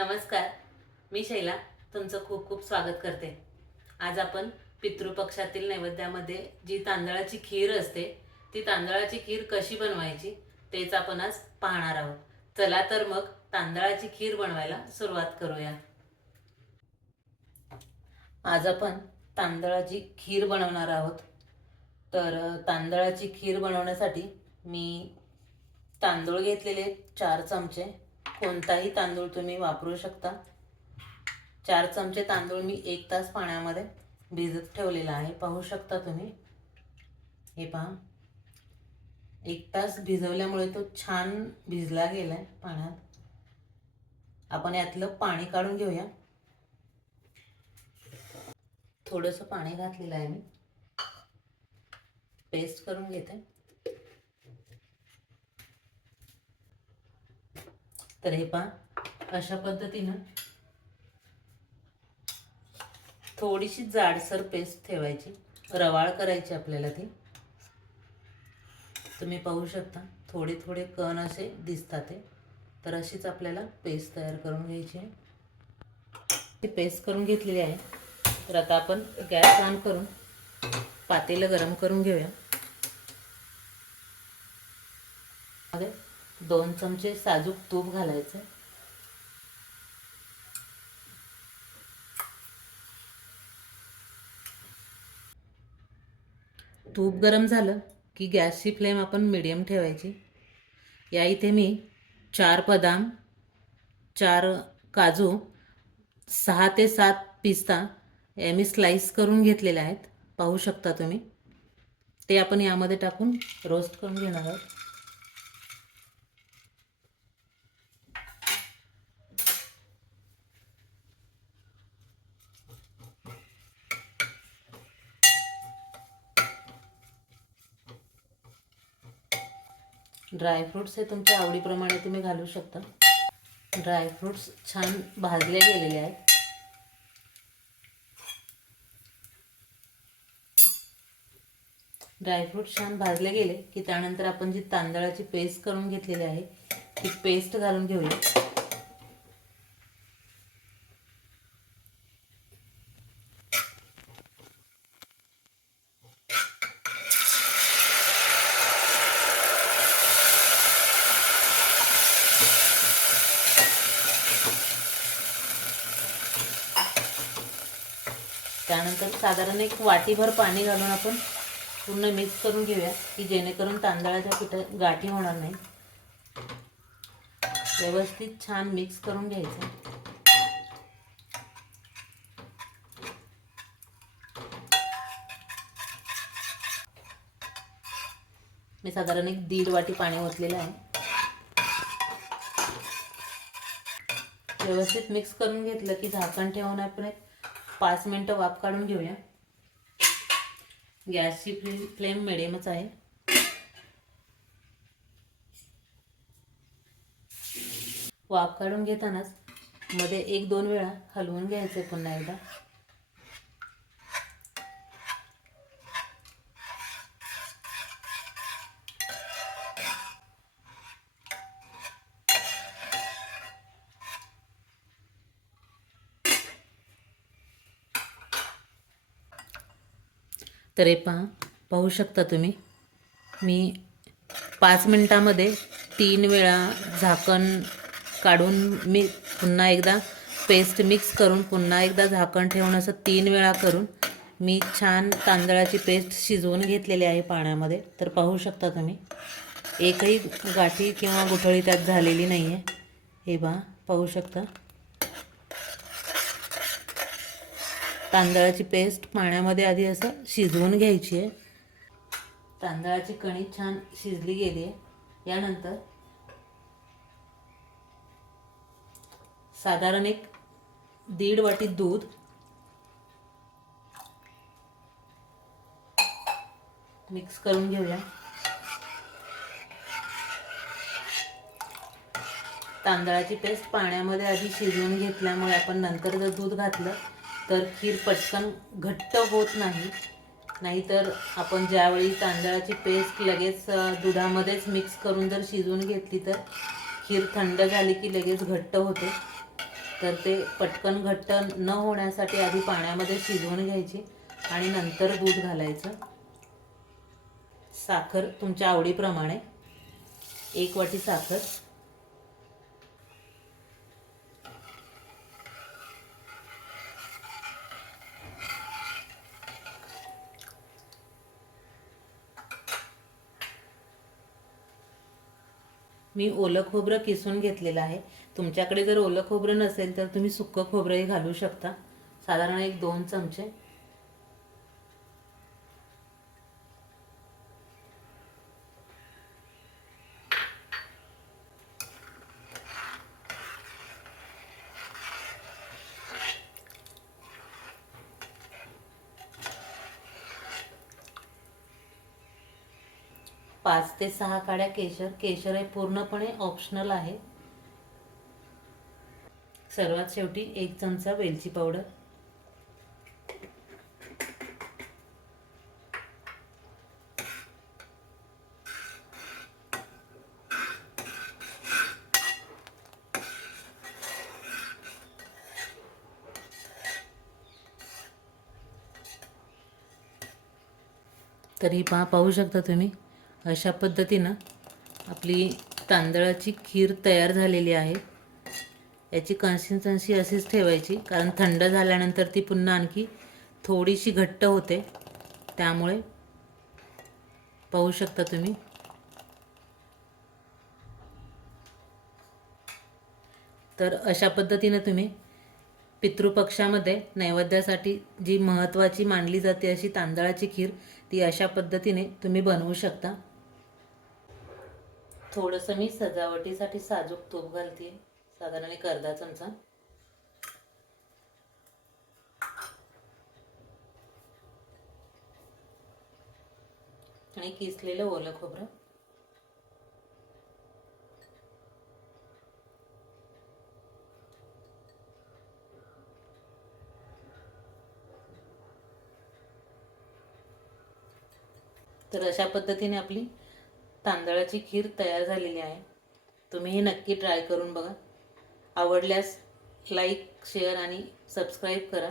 नमस्कार मी शैला तुमचं खूप खूप स्वागत करते. आज आपण पितृपक्षातील नैवेद्यामध्ये जी तांदळाची खीर असते ती तांदळाची खीर कशी बनवायची तेच आपण आज पाहणार आहोत. चला तर मग तांदळाची खीर बनवायला सुरुवात करूया. आज आपण तांदळाची खीर बनवणार आहोत. तर तांदळाची खीर बनवण्यासाठी मी तांदूळ घेतलेले चार चमचे कोणताही तांदूळ तुम्ही वापरू शकता. चार चमचे तांदूळ मी एक तास पाण्यामध्ये भिजत ठेवलेला आहे. पाहू शकता तुम्ही. हे पहा. एक तास भिजवल्यामुळे तो छान भिजला गेलाय पाण्यात. आपण यातलं पाणी काढून घेऊया. थोडंसं पाणी घातलेलं आहे मी. पेस्ट करून घेते. तर हे पहा अशा पद्धतीनं थोडीशी जाडसर पेस्ट ठेवायची रवाळ करायची आपल्याला ती. तुम्ही पाहू शकता थोडे थोडे कण असे दिसतात ते तर अशीच आपल्याला पेस्ट तयार करून घ्यायची आहे. ती पेस्ट करून घेतलेली आहे. तर आता आपण गॅस ऑन करून पातेलं गरम करून घेऊया. दोन चमचे साजूक तूप घालायचं. तूप गरम झालं की गॅसची फ्लेम आपण मिडियम ठेवायची. या इथे मी चार बदाम चार काजू सहा ते सात पिस्ता हे मी स्लाईस करून घेतलेले आहेत. पाहू शकता तुम्ही. ते आपण यामध्ये टाकून रोस्ट करून घेणार आहोत. ड्रायफ्रूट्स हे तुमच्या आवडीप्रमाणे तुम्ही घालू शकता. ड्रायफ्रूट्स छान भाजले गेलेले आहेत. ड्रायफ्रूट छान भाजले गेले की त्यानंतर आपण जी तांदळाची पेस्ट करून घेतलेली आहे ती पेस्ट घालून घेऊया. त्यानंतर साधारण एक वाटीभर पाणी घालून आपण पूर्ण मिक्स करून घेऊया की जेणेकरून तांदळाच्या पिठा गाठी होणार नाही. व्यवस्थित छान मिक्स करून घ्यायचं. मी साधारण एक दीड वाटी पाणी ओतलेलं आहे. व्यवस्थित मिक्स करून घेतलं की झाकण ठेवून आपण एक पाच मिनटं वाफ काढून घेऊया. गॅसची फ्लेम फ्लेम मिडियमच आहे. वाफ काढून घेतानाच मध्ये एक दोन वेळा हलवून घ्यायचं पुन्हा एकदा. तर हे पहा पाहू शकता तुम्ही. मी पाच मिनटामध्ये तीन वेळा झाकण काढून मी पुन्हा एकदा पेस्ट मिक्स करून पुन्हा एकदा झाकण ठेवून असं तीन वेळा करून मी छान तांदळाची पेस्ट शिजवून घेतलेली आहे पाण्यामध्ये. तर पाहू शकता तुम्ही एकही गाठी किंवा गुठळी त्यात झालेली नाही आहे हे बा पाहू शकता. तांदळाची पेस्ट पाण्यामध्ये आधी असं शिजवून घ्यायची आहे. तांदळाची कणी छान शिजली गेली आहे. यानंतर साधारण एक दीड वाटी दूध मिक्स करून घेऊया. तांदळाची पेस्ट पाण्यामध्ये आधी शिजवून घेतल्यामुळे आपण नंतर जर दूध घातलं तर खीर पटकन घट्ट होत नाही. नाहीतर आपण ज्यावेळी तांदळाची पेस्ट लगेच दुधामध्येच मिक्स करून जर शिजवून घेतली तर खीर थंड झाली की लगेच घट्ट होते. तर ते पटकन घट्ट न होण्यासाठी आधी पाण्यामध्ये शिजवून घ्यायची आणि नंतर दूध घालायचं. साखर तुमच्या आवडीप्रमाणे. एक वाटी साखर. मी ओलं खोबरं किसून घेतलेलं आहे. तुमच्याकडे जर ओलं खोबरं नसेल तर तुम्ही सुक्कं खोबरंही घालू शकता. साधारण एक दोन चमचे. पाच ते सहा काड्या केशर केशर हे पूर्णपणे ऑप्शनल आहे. सर्वात शेवटी एक चमचा वेलची पावडर तरी पा पहा पाहू शकता तुम्ही? अशा पद्धतीनं आपली तांदळाची खीर तयार झालेली आहे. याची कन्सिस्टन्सी अशीच ठेवायची कारण थंड झाल्यानंतर ती पुन्हा आणखी थोडीशी घट्ट होते. त्यामुळे पाहू शकता तुम्ही. तर अशा पद्धतीनं तुम्ही पितृपक्षामध्ये नैवेद्यासाठी जी महत्त्वाची मानली जाते अशी तांदळाची खीर ती अशा पद्धतीने तुम्ही बनवू शकता. थोडंसं मी सजावटीसाठी साजूक तूप घालते. साधारण एक अर्धा चमचा. आणि किसलेलं ओलं खोबरं. तर अशा पद्धतीने आपली तांदळाची खीर तयार झालेली आहे. तुम्ही हे नक्की ट्राय करून बघा. आवडल्यास लाईक शेअर आणि सबस्क्राईब करा.